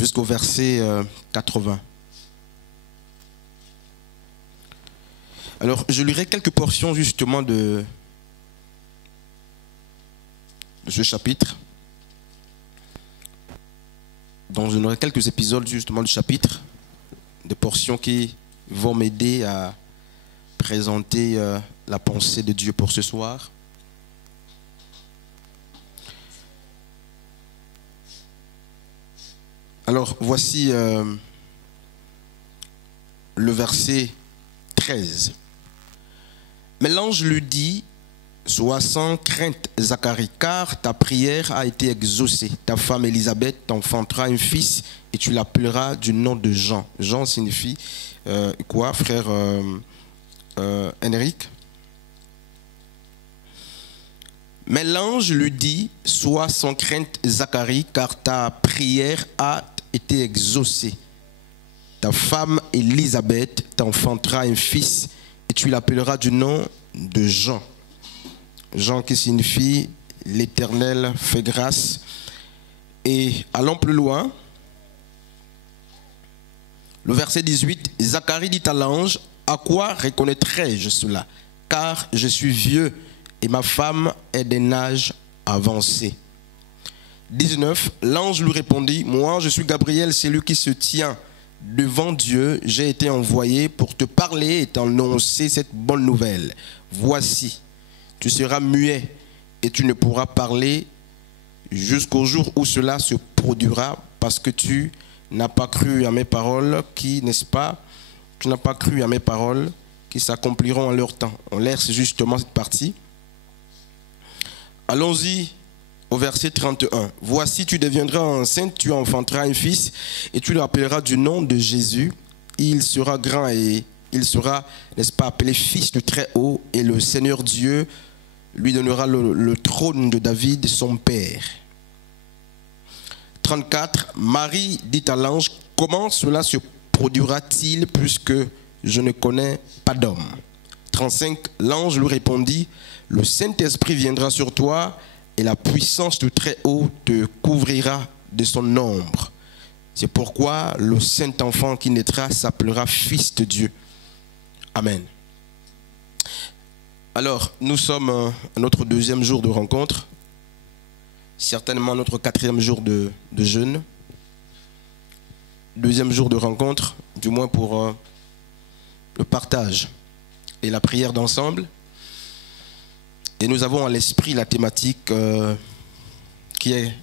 jusqu'au verset 80. Alors, je lirai quelques portions justement de ce chapitre. Donc, je donnerai quelques épisodes justement du chapitre, des portions qui vont m'aider à présenter la pensée de Dieu pour ce soir. Alors, voici le verset 13. Mais l'ange lui dit: sois sans crainte, Zacharie, car ta prière a été exaucée. Ta femme Élisabeth t'enfantera un fils et tu l'appelleras du nom de Jean. Jean signifie quoi, frère Henrik? Mais l'ange lui dit: sois sans crainte, Zacharie, car ta prière a été exaucée. Ta femme Élisabeth t'enfantera un fils et tu l'appelleras du nom de Jean. Jean qui signifie l'Éternel fait grâce. Et allons plus loin. Le verset 18, Zacharie dit à l'ange: à quoi reconnaîtrai-je cela? Car je suis vieux et ma femme est d'un âge avancé. 19, l'ange lui répondit: moi je suis Gabriel, celui qui se tient devant Dieu. J'ai été envoyé pour te parler et t'annoncer cette bonne nouvelle. Voici, tu seras muet et tu ne pourras parler jusqu'au jour où cela se produira, parce que tu n'as pas cru à mes paroles, qui, n'est-ce pas, tu n'as pas cru à mes paroles qui s'accompliront en leur temps. On laisse justement cette partie. Allons-y au verset 31. Voici, tu deviendras enceinte, tu enfanteras un fils et tu l'appelleras du nom de Jésus. Il sera grand et il sera, n'est-ce pas, appelé fils du Très-Haut, et le Seigneur Dieu lui donnera le trône de David, son père. 34. Marie dit à l'ange: comment cela se produira-t-il puisque je ne connais pas d'homme? 35. L'ange lui répondit: le Saint-Esprit viendra sur toi et la puissance du Très-Haut te couvrira de son ombre. C'est pourquoi le Saint-Enfant qui naîtra s'appellera Fils de Dieu. Amen. Alors, nous sommes à notre deuxième jour de rencontre, certainement notre quatrième jour de jeûne. Deuxième jour de rencontre, du moins pour le partage et la prière d'ensemble. Et nous avons à l'esprit la thématique qui est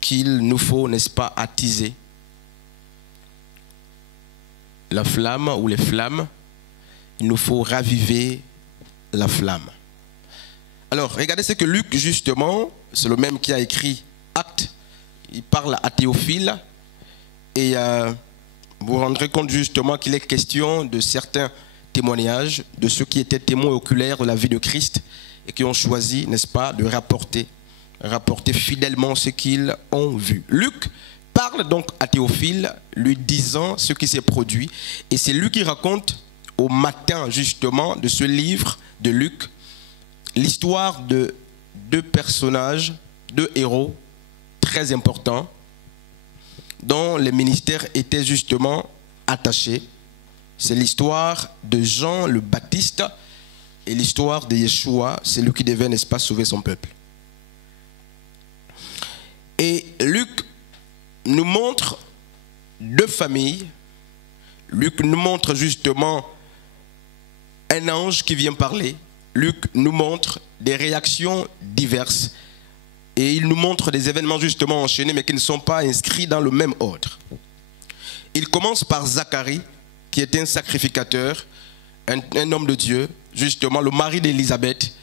qu'il nous faut, n'est-ce pas, attiser la flamme ou les flammes. Il nous faut raviver la flamme. Alors, regardez ce que Luc, justement, c'est le même qui a écrit Actes. Il parle à Théophile et vous vous rendrez compte justement qu'il est question de certains témoignages de ceux qui étaient témoins oculaires de la vie de Christ et qui ont choisi, n'est-ce pas, de rapporter fidèlement ce qu'ils ont vu. Luc parle donc à Théophile, lui disant ce qui s'est produit, et c'est lui qui raconte au matin justement de ce livre de Luc l'histoire de deux personnages, deux héros très importants dont les ministères étaient justement attachés. C'est l'histoire de Jean le Baptiste et l'histoire de Yeshua, c'est lui qui devait, n'est-ce pas, sauver son peuple. Et Luc nous montre deux familles. Luc nous montre justement un ange qui vient parler. Luc nous montre des réactions diverses. Et il nous montre des événements justement enchaînés, mais qui ne sont pas inscrits dans le même ordre. Il commence par Zacharie, qui était un sacrificateur, un homme de Dieu, justement le mari d'Élisabeth.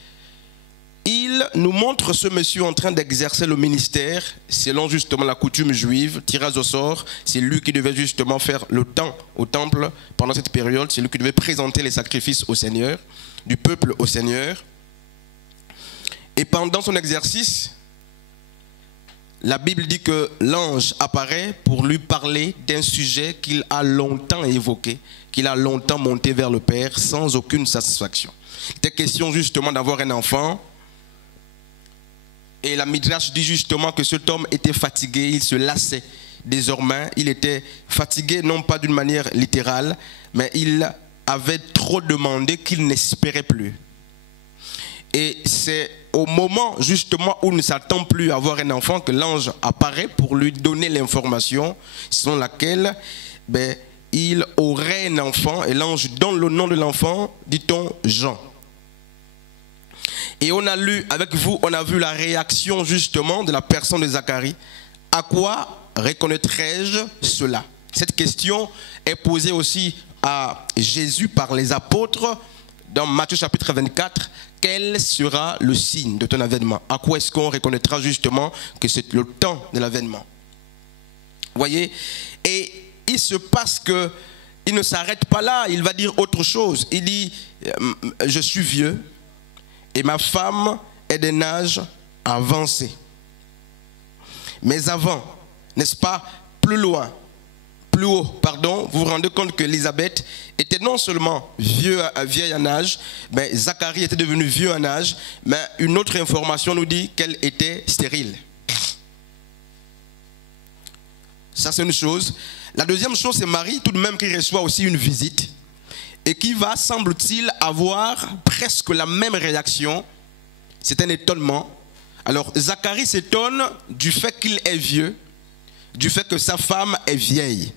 Il nous montre ce monsieur en train d'exercer le ministère selon justement la coutume juive, tirage au sort. C'est lui qui devait justement faire le temps au temple pendant cette période. C'est lui qui devait présenter les sacrifices au Seigneur, du peuple au Seigneur. Et pendant son exercice, la Bible dit que l'ange apparaît pour lui parler d'un sujet qu'il a longtemps évoqué, qu'il a longtemps monté vers le Père sans aucune satisfaction. C'était question justement d'avoir un enfant. Et la Midrash dit justement que cet homme était fatigué, il se lassait. désormais, il était fatigué, non pas d'une manière littérale, mais il avait trop demandé qu'il n'espérait plus. Et c'est au moment justement où il ne s'attend plus à avoir un enfant que l'ange apparaît pour lui donner l'information selon laquelle il aurait un enfant. Et l'ange donne le nom de l'enfant, dit-on Jean. Et on a lu avec vous, on a vu la réaction justement de la personne de Zacharie. À quoi reconnaîtrai-je cela? Cette question est posée aussi à Jésus par les apôtres dans Matthieu chapitre 24. Quel sera le signe de ton avènement? À quoi est-ce qu'on reconnaîtra justement que c'est le temps de l'avènement? Voyez? Et il se passe que il ne s'arrête pas là, il va dire autre chose. Il dit, je suis vieux et ma femme est d'un âge avancé. Mais avant, n'est-ce pas, plus haut, pardon, vous vous rendez compte que Élisabeth était non seulement vieille en âge, mais Zacharie était devenu vieux en âge, mais une autre information nous dit qu'elle était stérile. Ça, c'est une chose. La deuxième chose, c'est Marie, tout de même, qui reçoit aussi une visite et qui va, semble-t-il, avoir presque la même réaction. C'est un étonnement. Alors, Zacharie s'étonne du fait qu'il est vieux, du fait que sa femme est vieille.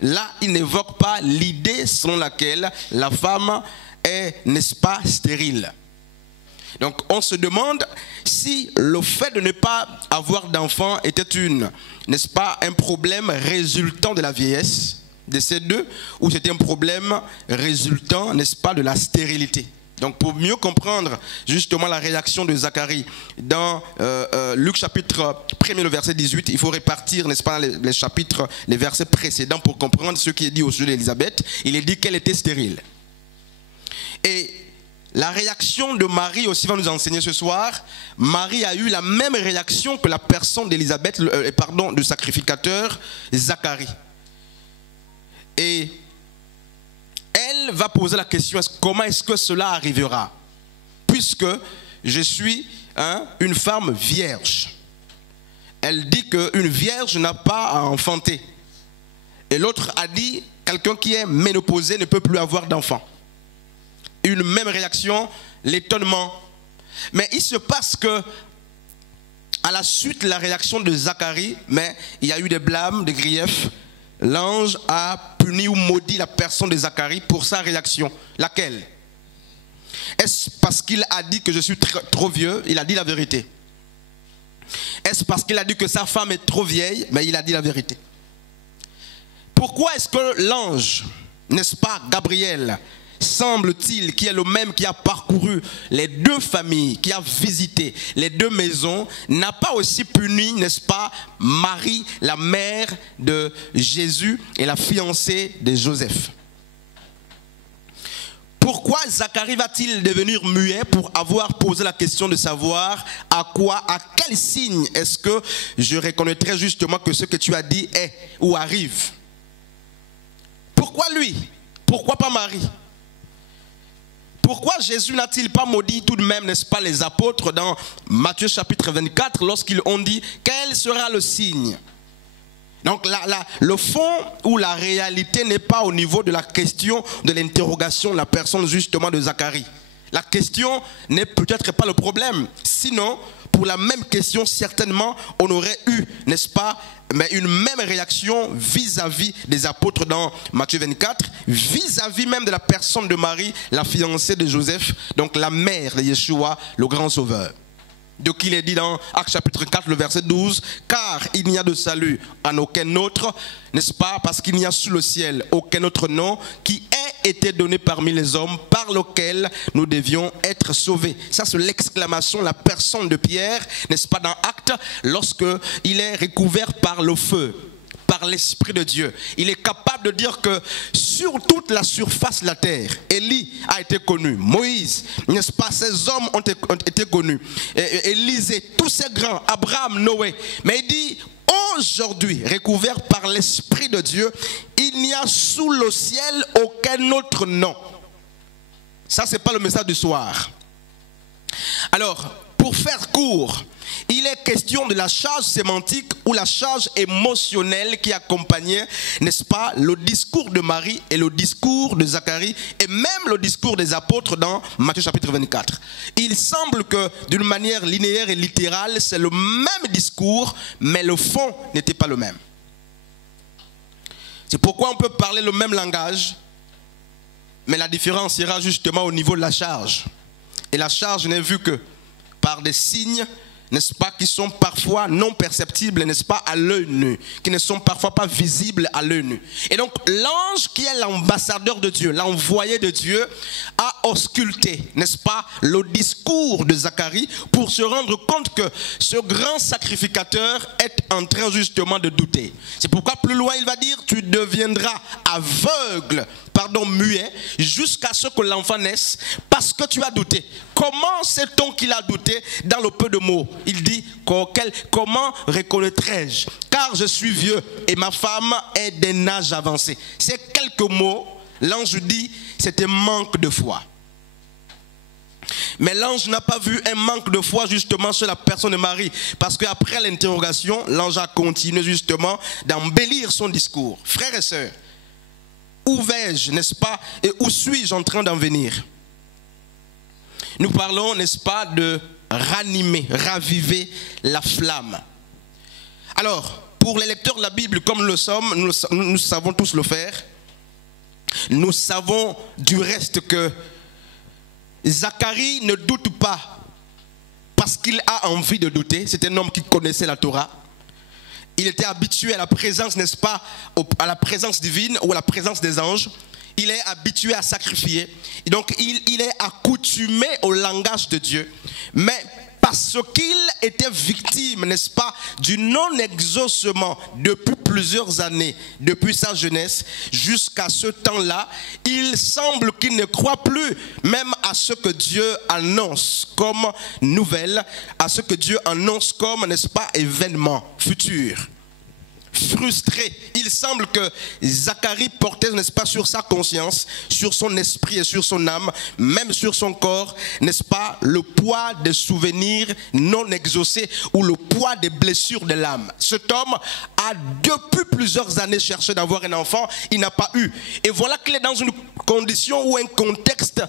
Là, il n'évoque pas l'idée selon laquelle la femme est, n'est-ce pas, stérile. Donc, on se demande si le fait de ne pas avoir d'enfant était n'est-ce pas, un problème résultant de la vieillesse de ces deux, ou c'était un problème résultant, n'est-ce pas, de la stérilité. Donc, pour mieux comprendre justement la réaction de Zacharie dans Luc chapitre 1er, le verset 18, il faut répartir, n'est-ce pas, les chapitres, les versets précédents pour comprendre ce qui est dit au sujet d'Élisabeth. Il est dit qu'elle était stérile. Et la réaction de Marie aussi va nous enseigner ce soir. Marie a eu la même réaction que la personne d'Élisabeth, du sacrificateur Zacharie. Et elle va poser la question, comment est-ce que cela arrivera? Puisque je suis une femme vierge. Elle dit qu'une vierge n'a pas à enfanter. Et l'autre a dit, quelqu'un qui est ménopausé ne peut plus avoir d'enfant. Une même réaction, l'étonnement. Mais il se passe que, à la suite de la réaction de Zacharie, mais il y a eu des blâmes, des griefs. L'ange a puni ou maudit la personne de Zacharie pour sa réaction. Laquelle? Est-ce parce qu'il a dit que je suis trop vieux? Il a dit la vérité. Est-ce parce qu'il a dit que sa femme est trop vieille? Mais il a dit la vérité. Pourquoi est-ce que l'ange, n'est-ce pas, Gabriel, semble-t-il, qui est le même qui a parcouru les deux familles, qui a visité les deux maisons, n'a pas aussi puni, n'est-ce pas, Marie, la mère de Jésus et la fiancée de Joseph? Pourquoi Zacharie va-t-il devenir muet pour avoir posé la question de savoir à quel signe est-ce que je reconnaîtrai justement que ce que tu as dit est ou arrive? Pourquoi lui? Pourquoi pas Marie? Pourquoi Jésus n'a-t-il pas maudit tout de même, n'est-ce pas, les apôtres dans Matthieu chapitre 24 lorsqu'ils ont dit quel sera le signe? Donc le fond ou la réalité n'est pas au niveau de la question de l'interrogation de la personne justement de Zacharie. La question n'est peut-être pas le problème. Sinon, pour la même question, certainement, on aurait eu, n'est-ce pas, mais une même réaction vis-à-vis des apôtres dans Matthieu 24, vis-à-vis même de la personne de Marie, la fiancée de Joseph, donc la mère de Yeshua, le grand sauveur. Donc il est dit dans Actes chapitre 4, le verset 12, car il n'y a de salut en aucun autre, n'est-ce pas, parce qu'il n'y a sous le ciel aucun autre nom qui ait été donné parmi les hommes par lequel nous devions être sauvés. Ça c'est l'exclamation, la personne de Pierre, n'est-ce pas, dans Actes, lorsque il est recouvert par le feu, par l'Esprit de Dieu. Il est capable de dire que sur toute la surface de la terre, Élie a été connu, Moïse, n'est-ce pas, ces hommes ont été connus, Élisée, tous ces grands, Abraham, Noé. Mais il dit, aujourd'hui, recouvert par l'Esprit de Dieu, il n'y a sous le ciel aucun autre nom. Ça, c'est pas le message du soir. Alors, pour faire court, il est question de la charge sémantique ou la charge émotionnelle qui accompagnait, n'est-ce pas, le discours de Marie et le discours de Zacharie et même le discours des apôtres dans Matthieu chapitre 24. Il semble que d'une manière linéaire et littérale, c'est le même discours, mais le fond n'était pas le même. C'est pourquoi on peut parler le même langage, mais la différence sera justement au niveau de la charge. Et la charge n'est vue que par des signes, n'est-ce pas, qui sont parfois non perceptibles, n'est-ce pas, à l'œil nu, qui ne sont parfois pas visibles à l'œil nu. Et donc l'ange qui est l'ambassadeur de Dieu, l'envoyé de Dieu, a ausculté, n'est-ce pas, le discours de Zacharie pour se rendre compte que ce grand sacrificateur est en train justement de douter. C'est pourquoi plus loin il va dire, tu deviendras aveugle, muet, jusqu'à ce que l'enfant naisse, parce que tu as douté. Comment sait-on qu'il a douté dans le peu de mots? Il dit, comment reconnaîtrai-je? Car je suis vieux et ma femme est d'un âge avancé. Ces quelques mots, l'ange dit, c'est un manque de foi. Mais l'ange n'a pas vu un manque de foi justement sur la personne de Marie. Parce qu'après l'interrogation, l'ange a continué justement d'embellir son discours. Frères et sœurs, où vais-je, n'est-ce pas, et où suis-je en train d'en venir? Nous parlons, n'est-ce pas, de ranimer, raviver la flamme. Alors, pour les lecteurs de la Bible, comme nous le sommes, nous savons tous le faire. Nous savons du reste que Zacharie ne doute pas parce qu'il a envie de douter. C'est un homme qui connaissait la Torah. Il était habitué à la présence, n'est-ce pas, à la présence divine ou à la présence des anges. Il est habitué à sacrifier. Et donc, il est accoutumé au langage de Dieu. Mais parce qu'il était victime, n'est-ce pas, du non-exaucement depuis plusieurs années, depuis sa jeunesse, jusqu'à ce temps-là, il semble qu'il ne croit plus même à ce que Dieu annonce comme nouvelle, à ce que Dieu annonce comme, n'est-ce pas, événement futur. Frustré, il semble que Zacharie portait, n'est-ce pas, sur sa conscience, sur son esprit et sur son âme, même sur son corps, n'est-ce pas, le poids des souvenirs non exaucés ou le poids des blessures de l'âme. Cet homme a depuis plusieurs années cherché d'avoir un enfant, il n'a pas eu. Et voilà qu'il est dans une condition ou un contexte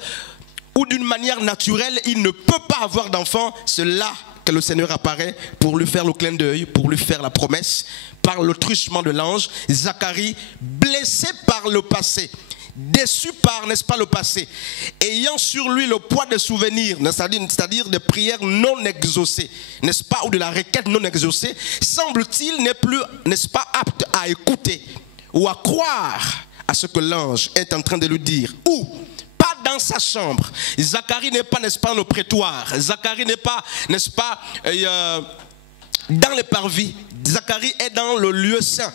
où d'une manière naturelle, il ne peut pas avoir d'enfant. C'est là que le Seigneur apparaît pour lui faire le clin d'œil, pour lui faire la promesse. Par le truchement de l'ange, Zacharie, blessé par le passé, déçu par, n'est-ce pas, le passé, ayant sur lui le poids des souvenirs, c'est-à-dire des prières non exaucées, n'est-ce pas, ou de la requête non exaucée, semble-t-il n'est plus, n'est-ce pas, apte à écouter ou à croire à ce que l'ange est en train de lui dire. Ou pas dans sa chambre. Zacharie n'est pas, n'est-ce pas, le prétoire. Zacharie n'est pas, n'est-ce pas, dans les parvis. Zacharie est dans le lieu saint,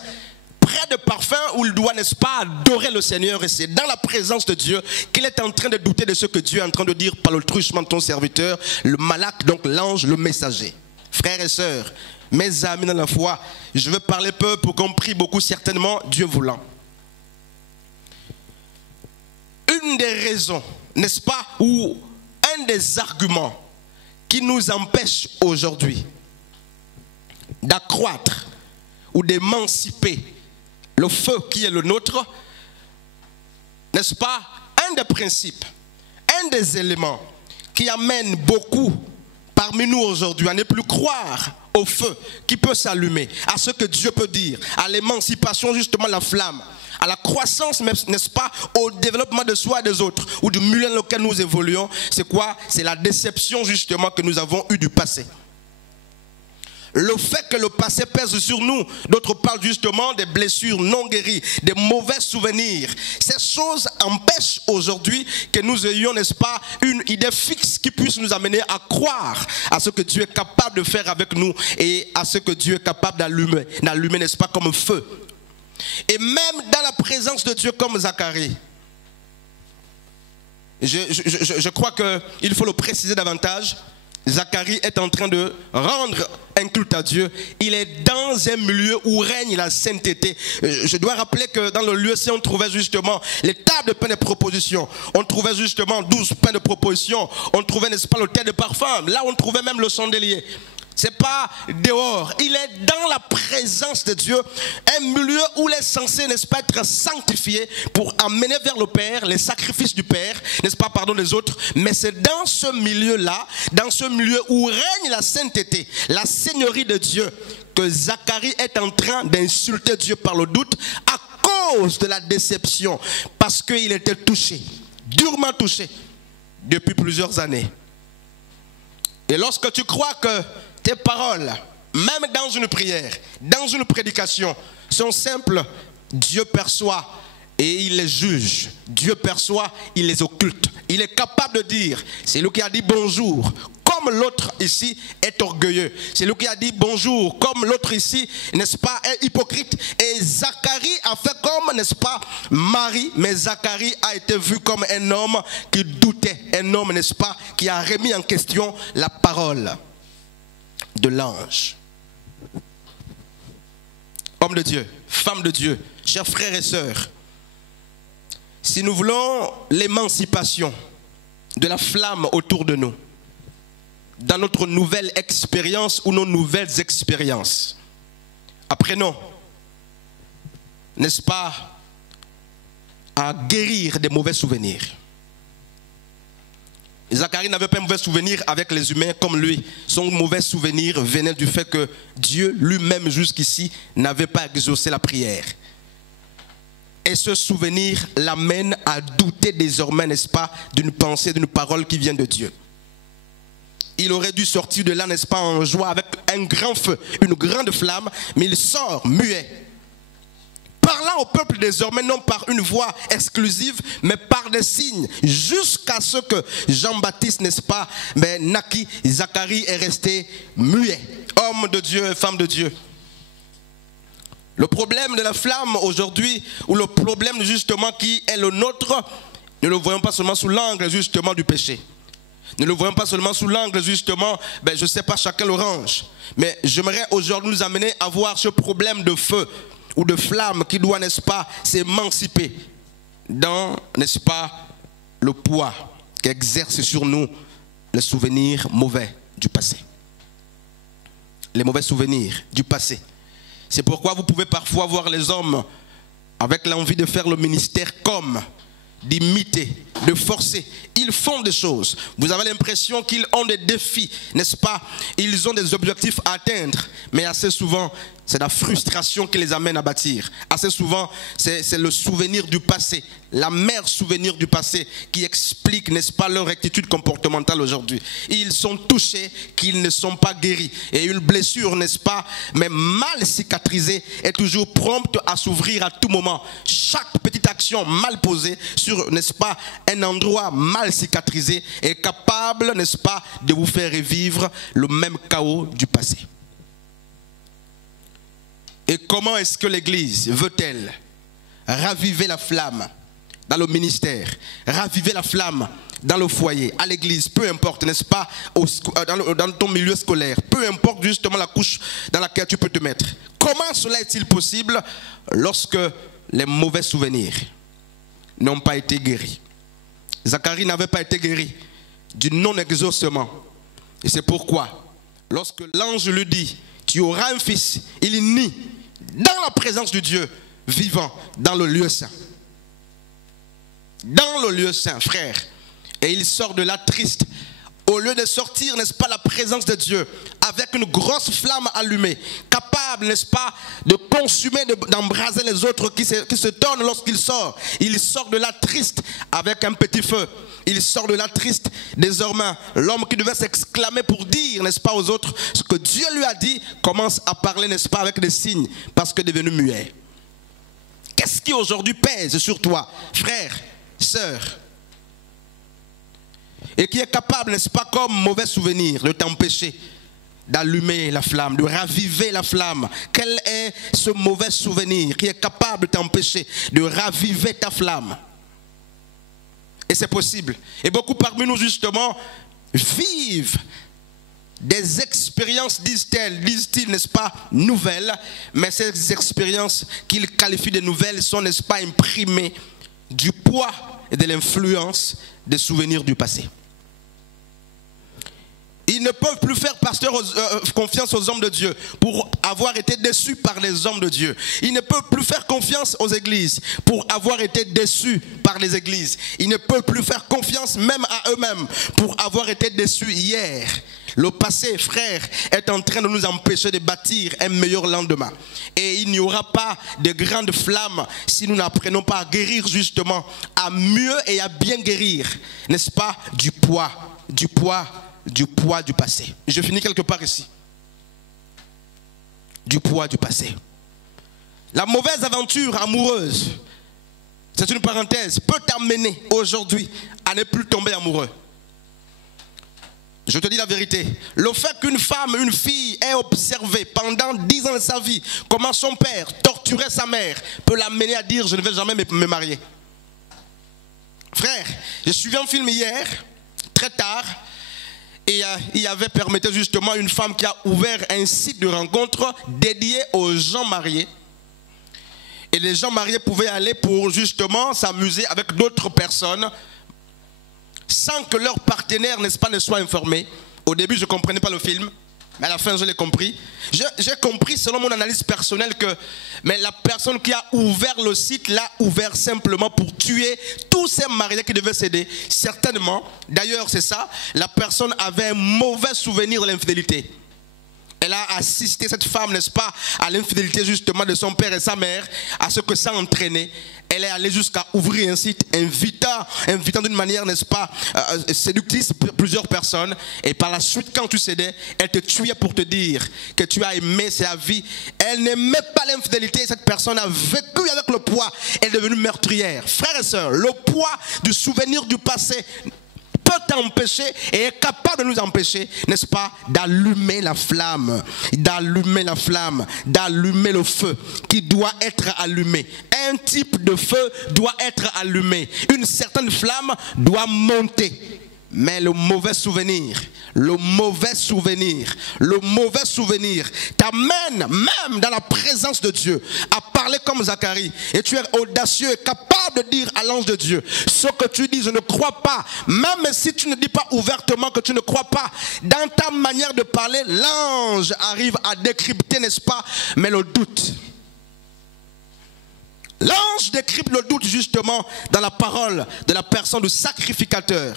près de parfum où il doit, n'est-ce pas, adorer le Seigneur. Et c'est dans la présence de Dieu qu'il est en train de douter de ce que Dieu est en train de dire par le truchement de ton serviteur, le malak, donc l'ange, le messager. Frères et sœurs, mes amis dans la foi, je veux parler peu pour qu'on prie beaucoup, certainement, Dieu voulant. Une des raisons, n'est-ce pas, ou un des arguments qui nous empêche aujourd'hui d'accroître ou d'émanciper le feu qui est le nôtre, n'est-ce pas, un des principes, un des éléments qui amène beaucoup parmi nous aujourd'hui à ne plus croire au feu qui peut s'allumer, à ce que Dieu peut dire, à l'émancipation justement de la flamme, à la croissance, n'est-ce pas, au développement de soi et des autres, ou du milieu dans lequel nous évoluons. C'est quoi? C'est la déception justement que nous avons eue du passé. Le fait que le passé pèse sur nous, d'autres parlent justement des blessures non guéries, des mauvais souvenirs. Ces choses empêchent aujourd'hui que nous ayons, n'est-ce pas, une idée fixe qui puisse nous amener à croire à ce que Dieu est capable de faire avec nous et à ce que Dieu est capable d'allumer, n'est-ce pas, comme feu. Et même dans la présence de Dieu comme Zacharie, je crois qu'il faut le préciser davantage. Zacharie est en train de rendre un culte à Dieu. Il est dans un milieu où règne la sainteté. Je dois rappeler que dans le lieu saint, on trouvait justement les tables de pain de proposition. On trouvait justement 12 pains de proposition. On trouvait, n'est-ce pas, le thé de parfum. Là, on trouvait même le chandelier. C'est pas dehors. Il est dans la présence de Dieu. Un milieu où il est censé, n'est-ce pas, être sanctifié pour amener vers le Père les sacrifices du Père, n'est-ce pas, pardon des autres. Mais c'est dans ce milieu-là, dans ce milieu où règne la sainteté, la seigneurie de Dieu, que Zacharie est en train d'insulter Dieu par le doute à cause de la déception. Parce qu'il était touché, durement touché, depuis plusieurs années. Et lorsque tu crois que tes paroles, même dans une prière, dans une prédication, sont simples, Dieu perçoit et il les juge. Dieu perçoit, il les occulte. Il est capable de dire, c'est lui qui a dit bonjour, comme l'autre ici est orgueilleux. C'est lui qui a dit bonjour, comme l'autre ici, n'est-ce pas, est hypocrite. Et Zacharie a fait comme, n'est-ce pas, Marie, mais Zacharie a été vu comme un homme qui doutait, un homme, n'est-ce pas, qui a remis en question la parole de l'ange. Homme de Dieu, femme de Dieu, chers frères et sœurs, si nous voulons l'émancipation de la flamme autour de nous, dans notre nouvelle expérience ou nos nouvelles expériences, apprenons, n'est-ce pas, à guérir des mauvais souvenirs. Zacharie n'avait pas un mauvais souvenir avec les humains comme lui. Son mauvais souvenir venait du fait que Dieu lui-même jusqu'ici n'avait pas exaucé la prière. Et ce souvenir l'amène à douter désormais, n'est-ce pas, d'une pensée, d'une parole qui vient de Dieu. Il aurait dû sortir de là, n'est-ce pas, en joie avec un grand feu, une grande flamme, mais il sort muet. Parlant au peuple désormais, non par une voix exclusive, mais par des signes, jusqu'à ce que Jean-Baptiste, n'est-ce pas, mais naquit, Zacharie est resté muet. Homme de Dieu et femme de Dieu. Le problème de la flamme aujourd'hui, ou le problème justement qui est le nôtre, ne le voyons pas seulement sous l'angle justement du péché. Ne le voyons pas seulement sous l'angle justement, je ne sais pas, chacun le range. Mais j'aimerais aujourd'hui nous amener à voir ce problème de feu ou de flamme qui doit, n'est-ce pas, s'émanciper dans, n'est-ce pas, le poids qu'exerce sur nous les souvenirs mauvais du passé. Les mauvais souvenirs du passé. C'est pourquoi vous pouvez parfois voir les hommes avec l'envie de faire le ministère comme, d'imiter, de forcer. Ils font des choses. Vous avez l'impression qu'ils ont des défis, n'est-ce pas? Ils ont des objectifs à atteindre. Mais assez souvent, c'est la frustration qui les amène à bâtir. Assez souvent, c'est le souvenir du passé, l'amer souvenir du passé qui explique, n'est-ce pas, leur rectitude comportementale aujourd'hui. Ils sont touchés qu'ils ne sont pas guéris. Et une blessure, n'est-ce pas, mais mal cicatrisée, est toujours prompte à s'ouvrir à tout moment. Chaque petite action mal posée sur, n'est-ce pas, un endroit mal cicatrisé est capable, n'est-ce pas, de vous faire revivre le même chaos du passé. Et comment est-ce que l'Église veut-elle raviver la flamme dans le ministère, raviver la flamme dans le foyer, à l'église, peu importe, n'est-ce pas, dans ton milieu scolaire, peu importe justement la couche dans laquelle tu peux te mettre. Comment cela est-il possible lorsque les mauvais souvenirs n'ont pas été guéris? Zacharie n'avait pas été guéri du non-exaucement. Et c'est pourquoi, lorsque l'ange lui dit, tu auras un fils, il nie dans la présence du Dieu vivant, dans le lieu saint. Dans le lieu saint, frère. Et il sort de là triste. Au lieu de sortir, n'est-ce pas, la présence de Dieu, avec une grosse flamme allumée, capable, n'est-ce pas, de consumer, d'embraser les autres qui se donnent lorsqu'il sort. Il sort de là triste, avec un petit feu. Il sort de là triste. Désormais, l'homme qui devait s'exclamer pour dire, n'est-ce pas, aux autres ce que Dieu lui a dit, commence à parler, n'est-ce pas, avec des signes, parce que devenu muet. Qu'est-ce qui aujourd'hui pèse sur toi, frère, sœur, et qui est capable, n'est-ce pas, comme mauvais souvenir, de t'empêcher d'allumer la flamme, de raviver la flamme? Quel est ce mauvais souvenir qui est capable de t'empêcher de raviver ta flamme? Et c'est possible. Et beaucoup parmi nous, justement, vivent des expériences, disent-ils, n'est-ce pas, nouvelles, mais ces expériences qu'ils qualifient de nouvelles sont, n'est-ce pas, imprimées du poids et de l'influence des souvenirs du passé. Ils Ils ne peuvent plus faire, pasteur, confiance aux hommes de Dieu pour avoir été déçus par les hommes de Dieu. Ils ne peuvent plus faire confiance aux églises pour avoir été déçus par les églises. Ils ne peuvent plus faire confiance même à eux-mêmes pour avoir été déçus hier. Le passé, frère, est en train de nous empêcher de bâtir un meilleur lendemain. Et il n'y aura pas de grandes flammes si nous n'apprenons pas à guérir justement, à mieux et à bien guérir, n'est-ce pas, du poids du passé. Je finis quelque part ici. Du poids du passé. La mauvaise aventure amoureuse, c'est une parenthèse, peut t'amener aujourd'hui à ne plus tomber amoureux. Je te dis la vérité. Le fait qu'une femme, une fille ait observé pendant 10 ans de sa vie comment son père torturait sa mère peut l'amener à dire je ne vais jamais me marier. Frère, j'ai suivi un film hier, très tard, et il y avait permettait justement une femme qui a ouvert un site de rencontre dédié aux gens mariés. Et les gens mariés pouvaient aller pour justement s'amuser avec d'autres personnes sans que leur partenaire, n'est-ce pas, ne soit informé. Au début, je ne comprenais pas le film, mais à la fin, je l'ai compris. J'ai compris, selon mon analyse personnelle, que mais la personne qui a ouvert le site l'a ouvert simplement pour tuer tous ces mariés qui devaient céder. Certainement, d'ailleurs, c'est ça, la personne avait un mauvais souvenir de l'infidélité. Elle a assisté, cette femme, n'est-ce pas, à l'infidélité justement de son père et sa mère, à ce que ça entraînait. Elle est allée jusqu'à ouvrir un site invitant d'une manière, n'est-ce pas, séductrice plusieurs personnes. Et par la suite, quand tu cédais, elle te tuait pour te dire que tu as aimé sa vie. Elle n'aimait pas l'infidélité. Cette personne a vécu avec le poids. Elle est devenue meurtrière. Frères et sœurs, le poids du souvenir du passé peut t'empêcher et est capable de nous empêcher, n'est-ce pas, d'allumer la flamme, d'allumer le feu qui doit être allumé. Un type de feu doit être allumé. Une certaine flamme doit monter. Mais le mauvais souvenir t'amène même dans la présence de Dieu à parler comme Zacharie. Et tu es audacieux et capable de dire à l'ange de Dieu ce que tu dis, je ne crois pas. Même si tu ne dis pas ouvertement que tu ne crois pas, dans ta manière de parler, l'ange arrive à décrypter, n'est-ce pas, mais le doute. L'ange décrypte le doute justement dans la parole de la personne du sacrificateur.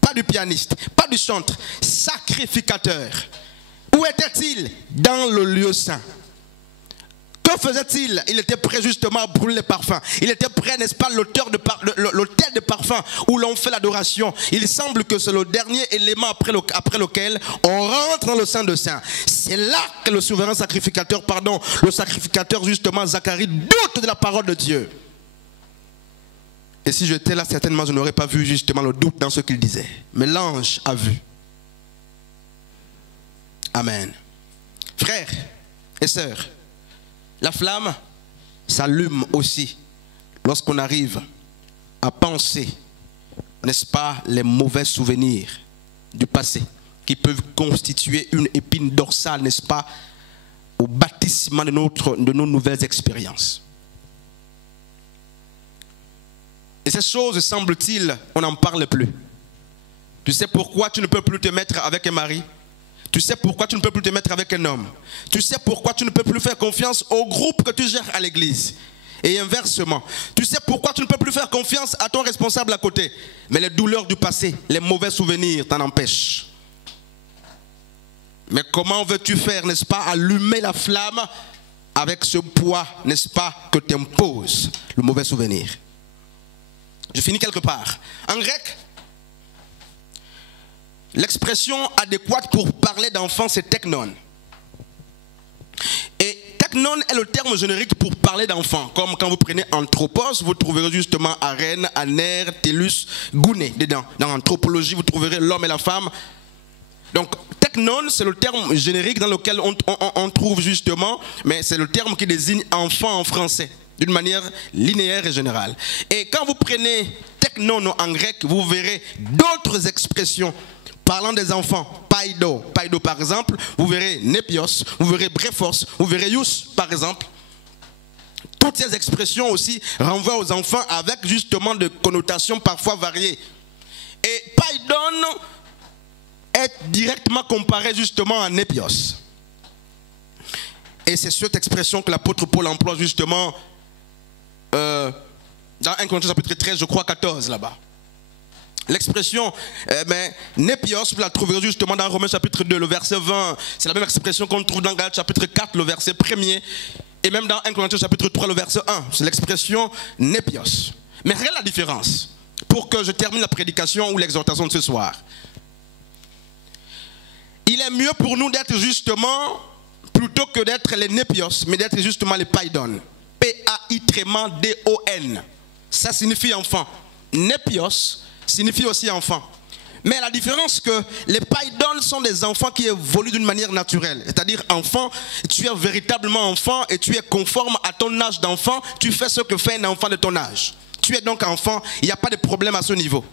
Pas du pianiste, pas du chanteur, sacrificateur. Où était-il? Dans le lieu saint. Que faisait-il? Il était prêt justement à brûler les parfums. Il était prêt, n'est-ce pas, l'autel de parfums où l'on fait l'adoration. Il semble que c'est le dernier élément après lequel on rentre dans le sein de saint. C'est là que le souverain sacrificateur, le sacrificateur justement Zacharie doute de la parole de Dieu. Et si j'étais là, certainement, je n'aurais pas vu justement le doute dans ce qu'il disait. Mais l'ange a vu. Amen. Frères et sœurs, la flamme s'allume aussi lorsqu'on arrive à penser, n'est-ce pas, les mauvais souvenirs du passé qui peuvent constituer une épine dorsale, n'est-ce pas, au bâtissement de nos nouvelles expériences. Et ces choses, semble-t-il, on n'en parle plus. Tu sais pourquoi tu ne peux plus te mettre avec un mari? Tu sais pourquoi tu ne peux plus te mettre avec un homme? Tu sais pourquoi tu ne peux plus faire confiance au groupe que tu gères à l'église? Et inversement, tu sais pourquoi tu ne peux plus faire confiance à ton responsable à côté? Mais les douleurs du passé, les mauvais souvenirs t'en empêchent. Mais comment veux-tu faire, n'est-ce pas, allumer la flamme avec ce poids, n'est-ce pas, que t'impose le mauvais souvenir? Je finis quelque part. En grec, l'expression adéquate pour parler d'enfant, c'est teknon. Et teknon est le terme générique pour parler d'enfant. Comme quand vous prenez anthropos, vous trouverez justement arène, aner, télus, gouné dedans. Dans l'anthropologie, vous trouverez l'homme et la femme. Donc, teknon, c'est le terme générique dans lequel on trouve justement, mais c'est le terme qui désigne enfant en français, d'une manière linéaire et générale. Et quand vous prenez teknon en grec, vous verrez d'autres expressions parlant des enfants. Paido par exemple, vous verrez nepios, vous verrez brephos, vous verrez ius par exemple. Toutes ces expressions aussi renvoient aux enfants avec justement des connotations parfois variées. Et paidon est directement comparé justement à népios. Et c'est cette expression que l'apôtre Paul emploie justement dans 1 Corinthiens chapitre 13, je crois 14 là-bas. L'expression népios, vous la trouverez justement dans Romains chapitre 2, le verset 20. C'est la même expression qu'on trouve dans Galates chapitre 4, le verset 1er. Et même dans 1 Corinthiens chapitre 3, le verset 1. C'est l'expression népios. Mais regarde la différence, pour que je termine la prédication ou l'exhortation de ce soir. Il est mieux pour nous d'être justement, plutôt que d'être les népios, mais d'être justement les païdon. P-A-I-D-O-N. Ça signifie enfant. Népios signifie aussi enfant. Mais la différence que les païdon sont des enfants qui évoluent d'une manière naturelle. C'est-à-dire enfant, tu es véritablement enfant et tu es conforme à ton âge d'enfant. Tu fais ce que fait un enfant de ton âge. Tu es donc enfant, il n'y a pas de problème à ce niveau.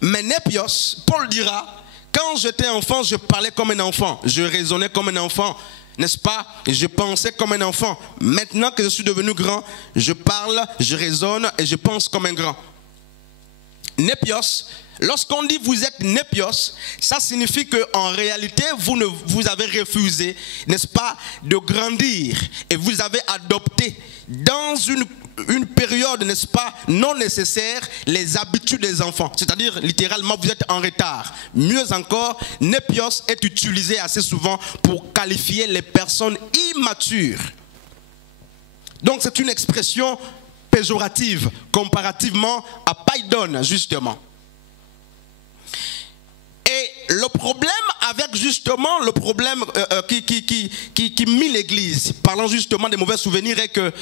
Mais népios, Paul dira, quand j'étais enfant, je parlais comme un enfant. Je raisonnais comme un enfant. N'est-ce pas? Je pensais comme un enfant. Maintenant que je suis devenu grand, je parle, je raisonne et je pense comme un grand. Népios, lorsqu'on dit vous êtes népios, ça signifie qu'en réalité, vous avez refusé, n'est-ce pas, de grandir. Et vous avez adopté dans une période, n'est-ce pas, non nécessaire, les habitudes des enfants. C'est-à-dire, littéralement, vous êtes en retard. Mieux encore, népios est utilisé assez souvent pour qualifier les personnes immatures. Donc, c'est une expression péjorative, comparativement à païdon, justement. Et le problème avec justement, le problème qui mit l'Église, parlant justement des mauvais souvenirs, est que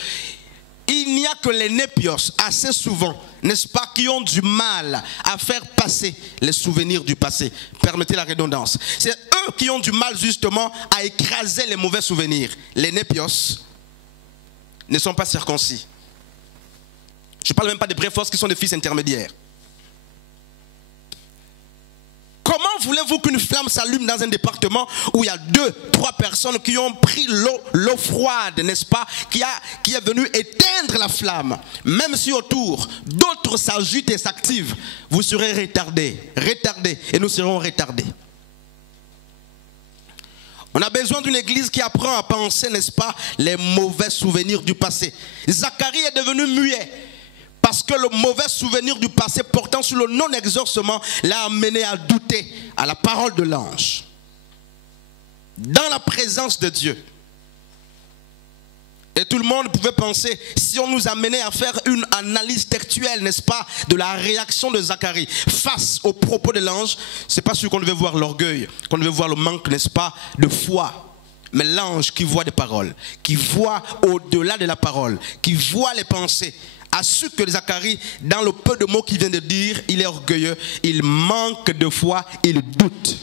il n'y a que les népios, assez souvent, n'est-ce pas, qui ont du mal à faire passer les souvenirs du passé. Permettez la redondance. C'est eux qui ont du mal justement à écraser les mauvais souvenirs. Les népios ne sont pas circoncis. Je ne parle même pas des brefos qui sont des fils intermédiaires. Comment voulez-vous qu'une flamme s'allume dans un département où il y a 2, 3 personnes qui ont pris l'eau froide, n'est-ce pas, qui est venue éteindre la flamme? Même si autour, d'autres s'agitent et s'activent, vous serez retardés, et nous serons retardés. On a besoin d'une église qui apprend à penser, n'est-ce pas, les mauvais souvenirs du passé. Zacharie est devenu muet. Parce que le mauvais souvenir du passé portant sur le non-exaucement l'a amené à douter à la parole de l'ange. Dans la présence de Dieu. Et tout le monde pouvait penser, si on nous amenait à faire une analyse textuelle, n'est-ce pas, de la réaction de Zacharie face aux propos de l'ange, c'est pas sûr qu'on devait voir l'orgueil, qu'on devait voir le manque, n'est-ce pas, de foi. Mais l'ange qui voit des paroles, qui voit au-delà de la parole, qui voit les pensées, a su que Zacharie, dans le peu de mots qu'il vient de dire, il est orgueilleux, il manque de foi, il doute.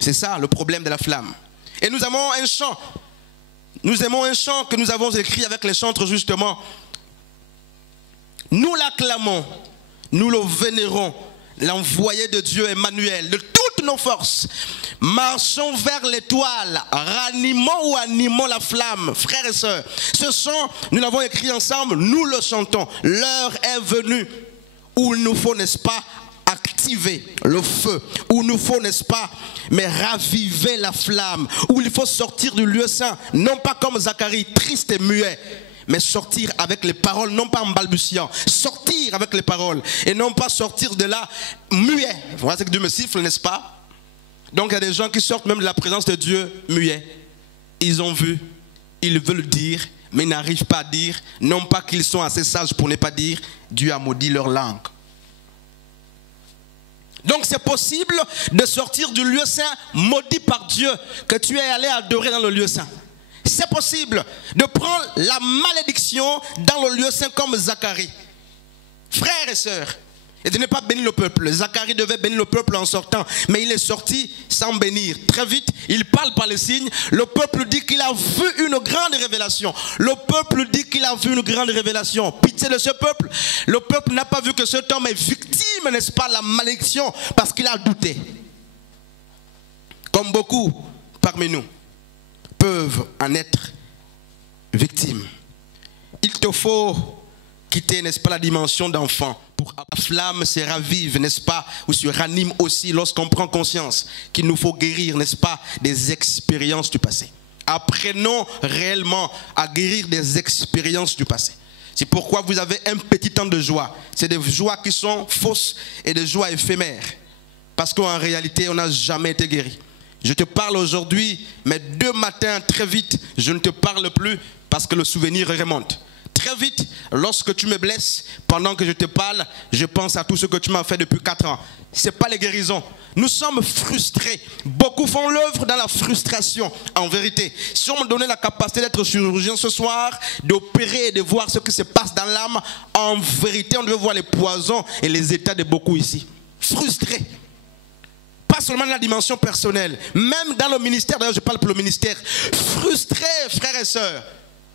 C'est ça le problème de la flamme. Et nous avons un chant. Nous aimons un chant que nous avons écrit avec les chantres justement. Nous l'acclamons, nous le vénérons, l'envoyé de Dieu Emmanuel, de toutes nos forces. Marchons vers l'étoile, ranimons ou animons la flamme, frères et sœurs. Ce chant, nous l'avons écrit ensemble, nous le chantons. L'heure est venue où il nous faut, n'est-ce pas, activer le feu, où il nous faut, n'est-ce pas, mais raviver la flamme, où il faut sortir du lieu saint, non pas comme Zacharie, triste et muet, mais sortir avec les paroles, non pas en balbutiant, sortir avec les paroles, et non pas sortir de là muet. Voilà ce que Dieu me siffle, n'est-ce pas? Donc il y a des gens qui sortent même de la présence de Dieu muets. Ils ont vu, ils veulent dire, mais ils n'arrivent pas à dire, non pas qu'ils sont assez sages pour ne pas dire, Dieu a maudit leur langue. Donc c'est possible de sortir du lieu saint maudit par Dieu, que tu es allé adorer dans le lieu saint. C'est possible de prendre la malédiction dans le lieu saint comme Zacharie. Frères et sœurs, et de ne pas bénir le peuple. Zacharie devait bénir le peuple en sortant, mais il est sorti sans bénir. Très vite, il parle par les signes. Le peuple dit qu'il a vu une grande révélation. Le peuple dit qu'il a vu une grande révélation. Pitié de ce peuple. Le peuple n'a pas vu que cet homme est victime, n'est-ce pas, de la malédiction, parce qu'il a douté. Comme beaucoup parmi nous peuvent en être victimes. Il te faut quitter, n'est-ce pas, la dimension d'enfant. Pour que la flamme se ravive, n'est-ce pas, ou se ranime aussi lorsqu'on prend conscience qu'il nous faut guérir, n'est-ce pas, des expériences du passé. Apprenons réellement à guérir des expériences du passé. C'est pourquoi vous avez un petit temps de joie. C'est des joies qui sont fausses et des joies éphémères. Parce qu'en réalité, on n'a jamais été guéri. Je te parle aujourd'hui, mais demain matin, très vite, je ne te parle plus parce que le souvenir remonte. Très vite, lorsque tu me blesses, pendant que je te parle, je pense à tout ce que tu m'as fait depuis 4 ans. Ce n'est pas les guérisons. Nous sommes frustrés. Beaucoup font l'œuvre dans la frustration. En vérité, si on me donnait la capacité d'être chirurgien ce soir, d'opérer et de voir ce qui se passe dans l'âme, en vérité, on devait voir les poisons et les états de beaucoup ici. Frustrés. Pas seulement dans la dimension personnelle, même dans le ministère, d'ailleurs je parle pour le ministère. Frustrés, frères et sœurs.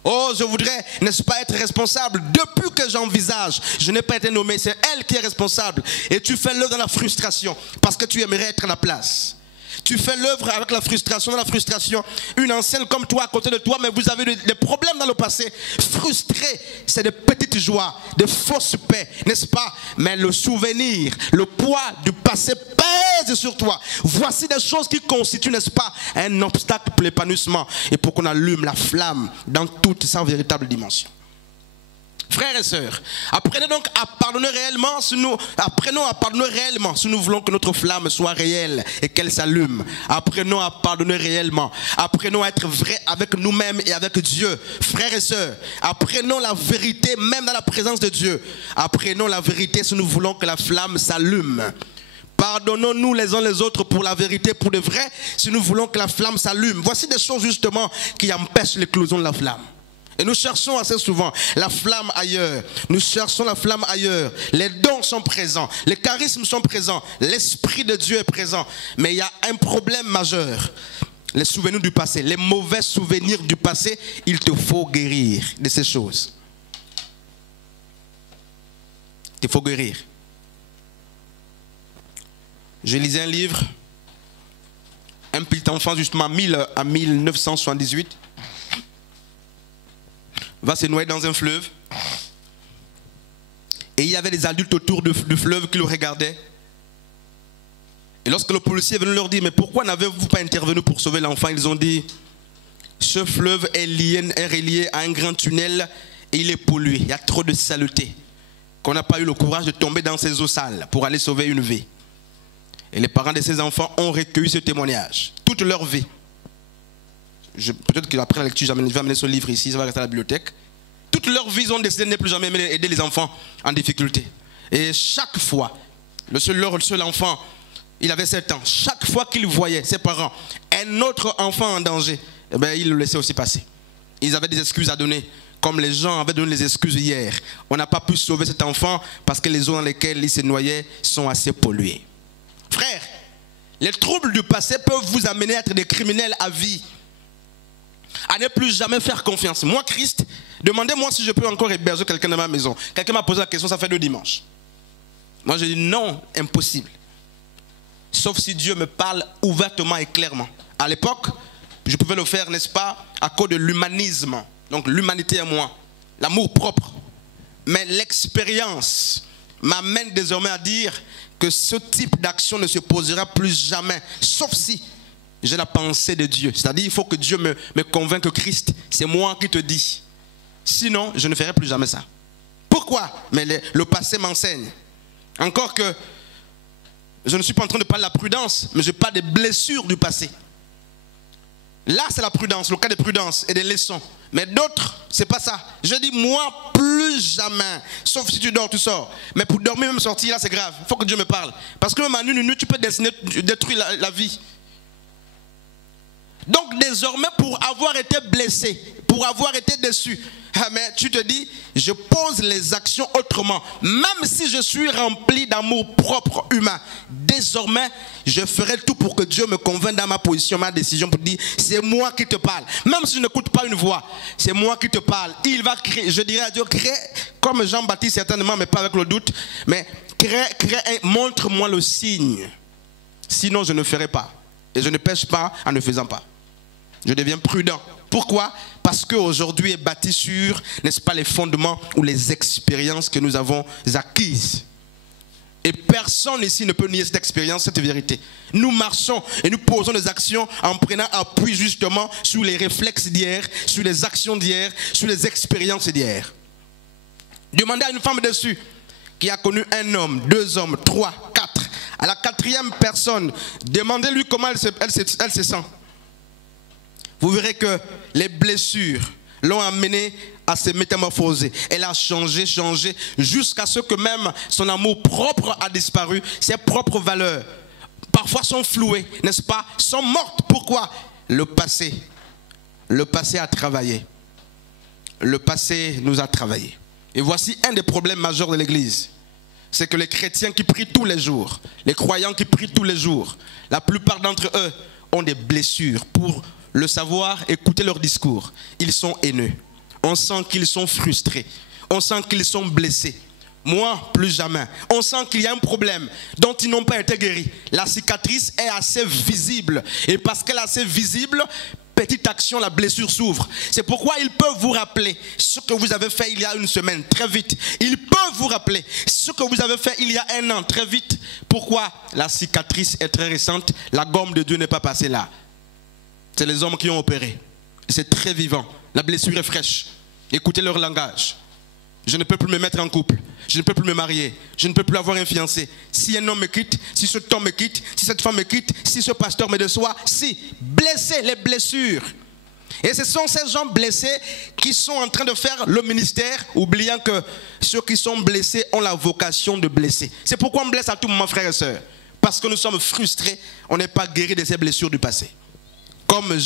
Oh, je voudrais, n'est-ce pas, être responsable. Depuis que j'envisage, je n'ai pas été nommé, c'est elle qui est responsable. Et tu fais l'œuvre dans la frustration, parce que tu aimerais être à la place. Tu fais l'œuvre avec la frustration, dans la frustration. Une ancienne comme toi à côté de toi, mais vous avez des problèmes dans le passé. Frustré, c'est des petites joies, des fausses paix, n'est-ce pas? Mais le souvenir, le poids du passé pèse sur toi. Voici des choses qui constituent, n'est-ce pas, un obstacle pour l'épanouissement et pour qu'on allume la flamme dans toute sa véritable dimension. Frères et sœurs, apprenez donc à pardonner réellement si nous, apprenons à pardonner réellement si nous voulons que notre flamme soit réelle et qu'elle s'allume. Apprenons à pardonner réellement. Apprenons à être vrais avec nous-mêmes et avec Dieu. Frères et sœurs, apprenons la vérité même dans la présence de Dieu. Apprenons la vérité si nous voulons que la flamme s'allume. Pardonnons-nous les uns les autres pour la vérité, pour de vrai, si nous voulons que la flamme s'allume. Voici des choses justement qui empêchent l'éclosion de la flamme. Et nous cherchons assez souvent la flamme ailleurs. Nous cherchons la flamme ailleurs. Les dons sont présents. Les charismes sont présents. L'Esprit de Dieu est présent. Mais il y a un problème majeur. Les souvenirs du passé. Les mauvais souvenirs du passé. Il te faut guérir de ces choses. Il te faut guérir. Je lisais un livre. Un petit enfant justement à 1978. Va se noyer dans un fleuve. Et il y avait des adultes autour du fleuve qui le regardaient. Et lorsque le policier est venu leur dire, mais pourquoi n'avez-vous pas intervenu pour sauver l'enfant? Ils ont dit, ce fleuve est relié à un grand tunnel et il est pollué. Il y a trop de saleté qu'on n'a pas eu le courage de tomber dans ces eaux sales pour aller sauver une vie. Et les parents de ces enfants ont recueilli ce témoignage toute leur vie. Peut-être qu'après la lecture, je vais amener ce livre ici, ça va rester à la bibliothèque. Toute leur vie, ils ont décidé de ne plus jamais aider les enfants en difficulté. Et chaque fois, leur seul enfant, il avait 7 ans. Chaque fois qu'il voyait ses parents, un autre enfant en danger, eh bien, ils le laissaient aussi passer. Ils avaient des excuses à donner, comme les gens avaient donné les excuses hier. On n'a pas pu sauver cet enfant parce que les eaux dans lesquelles il se noyait sont assez polluées. Frères, les troubles du passé peuvent vous amener à être des criminels à vie. À ne plus jamais faire confiance. Moi, Christ, demandez-moi si je peux encore héberger quelqu'un dans ma maison. Quelqu'un m'a posé la question, ça fait 2 dimanches. Moi, j'ai dit non, impossible. Sauf si Dieu me parle ouvertement et clairement. À l'époque, je pouvais le faire, n'est-ce pas, à cause de l'humanisme. Donc l'humanité et moi, l'amour propre. Mais l'expérience m'amène désormais à dire que ce type d'action ne se posera plus jamais. Sauf si j'ai la pensée de Dieu. C'est-à-dire il faut que Dieu me convainque que Christ, c'est moi qui te dis. Sinon, je ne ferai plus jamais ça. Pourquoi? Mais le passé m'enseigne. Encore que je ne suis pas en train de parler de la prudence, mais je parle des blessures du passé. Là, c'est la prudence, le cas de prudence et des leçons. Mais d'autres, c'est pas ça. Je dis, moi, plus jamais. Sauf si tu dors, tu sors. Mais pour dormir, même sortir, là, c'est grave. Il faut que Dieu me parle. Parce que même à nuit, tu peux détruire la vie. Donc désormais, pour avoir été blessé, pour avoir été déçu, mais tu te dis, je pose les actions autrement. Même si je suis rempli d'amour propre humain, désormais, je ferai tout pour que Dieu me convainque dans ma position, ma décision, pour dire, c'est moi qui te parle. Même si je n'écoute pas une voix, c'est moi qui te parle. Il va créer, je dirais à Dieu, crée, comme Jean-Baptiste certainement, mais pas avec le doute, mais montre-moi le signe. Sinon, je ne ferai pas. Et je ne pêche pas en ne faisant pas. Je deviens prudent. Pourquoi? Parce qu'aujourd'hui est bâti sur, n'est-ce pas, les fondements ou les expériences que nous avons acquises. Et personne ici ne peut nier cette expérience, cette vérité. Nous marchons et nous posons des actions en prenant appui justement sur les réflexes d'hier, sur les actions d'hier, sur les expériences d'hier. Demandez à une femme dessus qui a connu un homme, 2 hommes, 3, 4. À la 4e personne, demandez-lui comment elle se sent. Vous verrez que les blessures l'ont amenée à se métamorphoser. Elle a changé, jusqu'à ce que même son amour propre a disparu, ses propres valeurs, parfois sont flouées, n'est-ce pas, sont mortes. Pourquoi? Le passé a travaillé. Le passé nous a travaillé. Et voici un des problèmes majeurs de l'Église. C'est que les chrétiens qui prient tous les jours, les croyants qui prient tous les jours, la plupart d'entre eux ont des blessures. Pour le savoir, écoutez leur discours. Ils sont haineux. On sent qu'ils sont frustrés. On sent qu'ils sont blessés. Moi, plus jamais. On sent qu'il y a un problème dont ils n'ont pas été guéris. La cicatrice est assez visible. Et parce qu'elle est assez visible, petite action, la blessure s'ouvre. C'est pourquoi ils peuvent vous rappeler ce que vous avez fait il y a une semaine, très vite. Ils peuvent vous rappeler ce que vous avez fait il y a 1 an, très vite. Pourquoi? La cicatrice est très récente. La gomme de Dieu n'est pas passée là. C'est les hommes qui ont opéré. C'est très vivant. La blessure est fraîche. Écoutez leur langage. Je ne peux plus me mettre en couple. Je ne peux plus me marier. Je ne peux plus avoir un fiancé. Si un homme me quitte, si cet homme me quitte, si cette femme me quitte, si ce pasteur me déçoit, si. Blessés, les blessures. Et ce sont ces gens blessés qui sont en train de faire le ministère, oubliant que ceux qui sont blessés ont la vocation de blesser. C'est pourquoi on blesse à tout moment, frères et sœurs. Parce que nous sommes frustrés, on n'est pas guéris de ces blessures du passé. Comme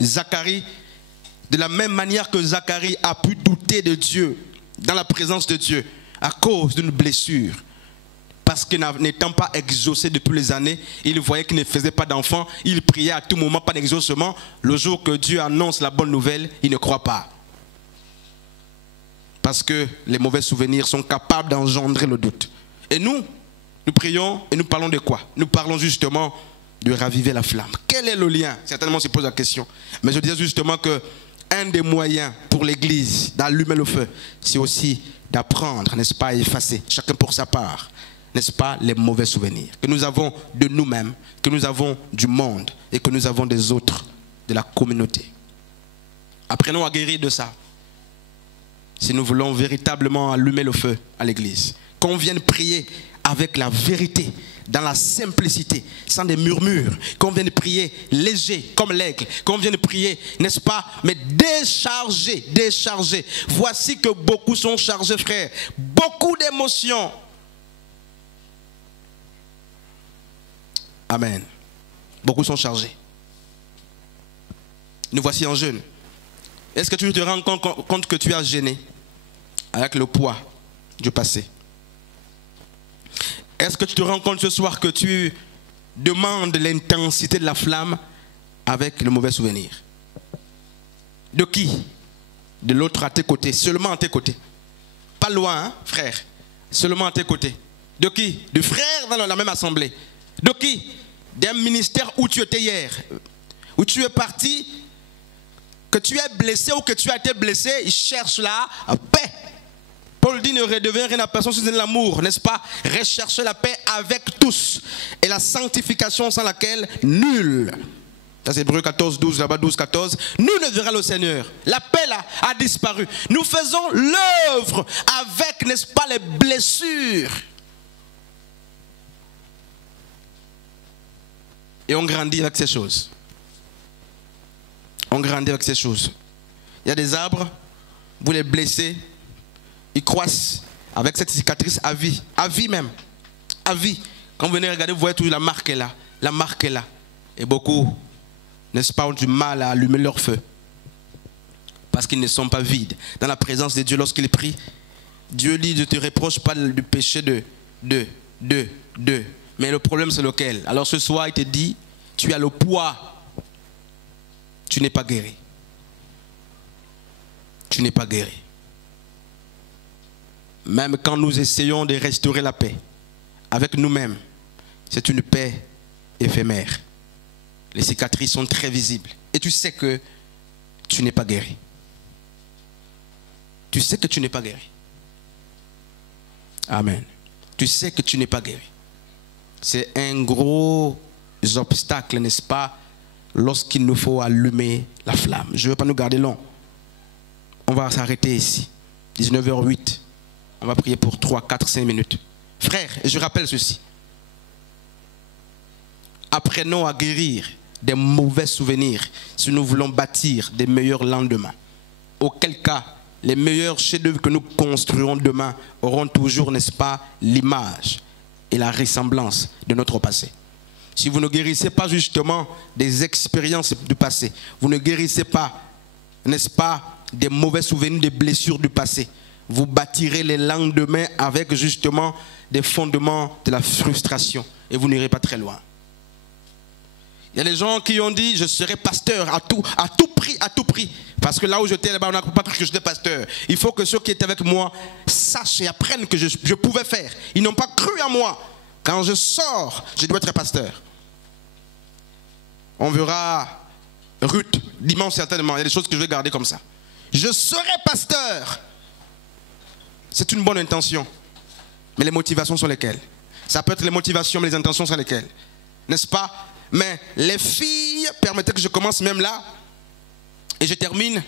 Zacharie, de la même manière que Zacharie a pu douter de Dieu, dans la présence de Dieu, à cause d'une blessure. Parce que n'étant pas exaucé depuis les années, il voyait qu'il ne faisait pas d'enfant, il priait à tout moment, pas d'exaucement. Le jour que Dieu annonce la bonne nouvelle, il ne croit pas. Parce que les mauvais souvenirs sont capables d'engendrer le doute. Et nous prions et nous parlons de quoi? Nous parlons justement de raviver la flamme. Quel est le lien? Certainement on se pose la question. Mais je disais justement que un des moyens pour l'Église d'allumer le feu, c'est aussi d'apprendre, n'est-ce pas, à effacer, chacun pour sa part, n'est-ce pas, les mauvais souvenirs que nous avons de nous-mêmes, que nous avons du monde et que nous avons des autres, de la communauté. Apprenons à guérir de ça. Si nous voulons véritablement allumer le feu à l'Église, qu'on vienne prier avec la vérité, dans la simplicité, sans des murmures, qu'on vienne prier léger comme l'aigle, qu'on vienne prier, n'est-ce pas, mais déchargé. Voici que beaucoup sont chargés, frères, beaucoup d'émotions. Amen. Beaucoup sont chargés. Nous voici en jeûne. Est-ce que tu te rends compte que tu as gêné avec le poids du passé? Est-ce que tu te rends compte ce soir que tu demandes l'intensité de la flamme avec le mauvais souvenir? De qui? De l'autre à tes côtés, seulement à tes côtés. Pas loin, hein, frère. Seulement à tes côtés. De qui? De frères dans la même assemblée. De qui? D'un ministère où tu étais hier. Où tu es parti, que tu es blessé ou que tu as été blessé, ils cherchent la paix. Paul dit ne redevez rien à personne si c'est de l'amour, n'est-ce pas? Recherchez la paix avec tous. Et la sanctification sans laquelle nul. Ça c'est Hébreux 14, 12, là-bas 12, 14. Nous ne verra le Seigneur. La paix là a disparu. Nous faisons l'œuvre avec, n'est-ce pas, les blessures. Et on grandit avec ces choses. On grandit avec ces choses. Il y a des arbres, vous les blessez, ils croissent avec cette cicatrice à vie même, à vie. Quand vous venez regarder, vous voyez toujours la marque est là, la marque est là. Et beaucoup, n'est-ce pas, ont du mal à allumer leur feu. Parce qu'ils ne sont pas vides. Dans la présence de Dieu, lorsqu'ils prient, Dieu dit, je ne te reproche pas du péché de. Mais le problème c'est lequel? Alors ce soir, il te dit, tu as le poids. Tu n'es pas guéri. Tu n'es pas guéri. Même quand nous essayons de restaurer la paix avec nous-mêmes, c'est une paix éphémère. Les cicatrices sont très visibles. Et tu sais que tu n'es pas guéri. Tu sais que tu n'es pas guéri. Amen. Tu sais que tu n'es pas guéri. C'est un gros obstacle, n'est-ce pas, lorsqu'il nous faut allumer la flamme. Je ne veux pas nous garder long. On va s'arrêter ici. 19h08. On va prier pour 3, 4, 5 minutes. Frères, et je rappelle ceci. Apprenons à guérir des mauvais souvenirs si nous voulons bâtir des meilleurs lendemains. Auquel cas, les meilleurs chefs-d'œuvre que nous construirons demain auront toujours, n'est-ce pas, l'image et la ressemblance de notre passé. Si vous ne guérissez pas justement des expériences du passé, vous ne guérissez pas, n'est-ce pas, des mauvais souvenirs, des blessures du passé, vous bâtirez les lendemains avec justement des fondements de la frustration et vous n'irez pas très loin. Il y a des gens qui ont dit je serai pasteur à tout prix, à tout prix. Parce que là où j'étais là-bas, on n'a pas cru que j'étais pasteur. Il faut que ceux qui étaient avec moi sachent et apprennent que je pouvais faire. Ils n'ont pas cru à moi. Quand je sors, je dois être pasteur. On verra Ruth dimanche certainement. Il y a des choses que je vais garder comme ça. Je serai pasteur. C'est une bonne intention. Mais les motivations sont lesquelles? Ça peut être les motivations, mais les intentions sont lesquelles? N'est-ce pas? Mais les filles, permettez que je commence même là, et je termine.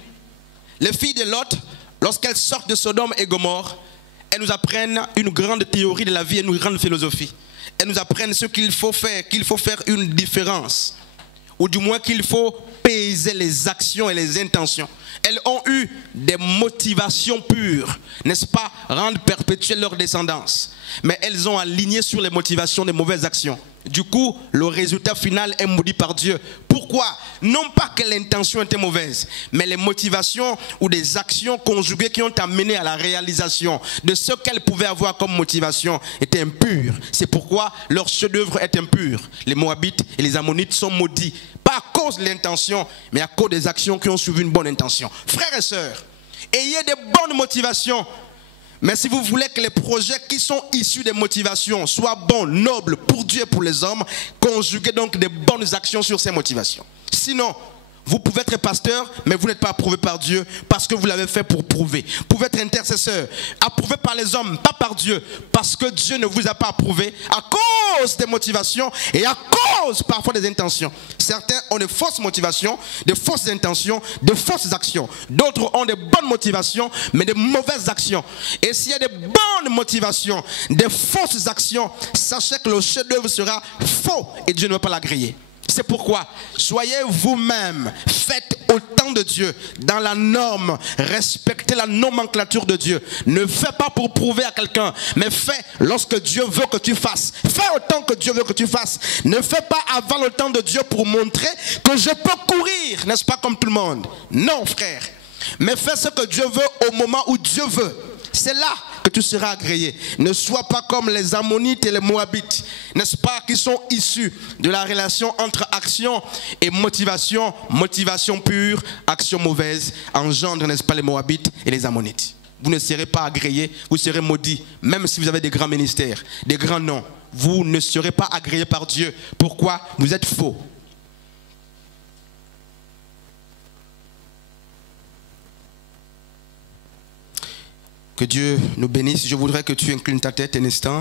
Les filles de Lot, lorsqu'elles sortent de Sodome et Gomorrhe, elles nous apprennent une grande théorie de la vie et une grande philosophie. Elles nous apprennent ce qu'il faut faire une différence. Ou du moins qu'il faut peser les actions et les intentions. Elles ont eu des motivations pures, n'est-ce pas, rendre perpétuelle leur descendance. Mais elles ont aligné sur les motivations des mauvaises actions. Du coup, le résultat final est maudit par Dieu. Pourquoi? Non pas que l'intention était mauvaise, mais les motivations ou des actions conjuguées qui ont amené à la réalisation de ce qu'elles pouvaient avoir comme motivation étaient impures. C'est pourquoi leur chef-d'œuvre est impur. Les Moabites et les Ammonites sont maudits. Pas à cause de l'intention, mais à cause des actions qui ont suivi une bonne intention. Frères et sœurs, ayez des bonnes motivations. Mais si vous voulez que les projets qui sont issus des motivations soient bons, nobles pour Dieu et pour les hommes, conjuguez donc des bonnes actions sur ces motivations. Sinon, vous pouvez être pasteur, mais vous n'êtes pas approuvé par Dieu parce que vous l'avez fait pour prouver. Vous pouvez être intercesseur, approuvé par les hommes, pas par Dieu, parce que Dieu ne vous a pas approuvé à cause des motivations et à cause parfois des intentions. Certains ont de fausses motivations, de fausses intentions, de fausses actions. D'autres ont de bonnes motivations, mais de mauvaises actions. Et s'il y a de bonnes motivations, de fausses actions, sachez que le chef-d'œuvre sera faux et Dieu ne va pas l'agréer. C'est pourquoi, soyez vous-même, faites au temps de Dieu, dans la norme, respectez la nomenclature de Dieu. Ne fais pas pour prouver à quelqu'un, mais fais lorsque Dieu veut que tu fasses. Fais autant que Dieu veut que tu fasses. Ne fais pas avant le temps de Dieu pour montrer que je peux courir, n'est-ce pas, comme tout le monde. Non, frère. Mais fais ce que Dieu veut au moment où Dieu veut. C'est là que tu seras agréé. Ne sois pas comme les Ammonites et les Moabites, n'est-ce pas, qui sont issus de la relation entre action et motivation. Motivation pure, action mauvaise, engendre, n'est-ce pas, les Moabites et les Ammonites. Vous ne serez pas agréés, vous serez maudits, même si vous avez des grands ministères, des grands noms. Vous ne serez pas agréés par Dieu. Pourquoi? Vous êtes faux. Que Dieu nous bénisse. Je voudrais que tu inclines ta tête un instant.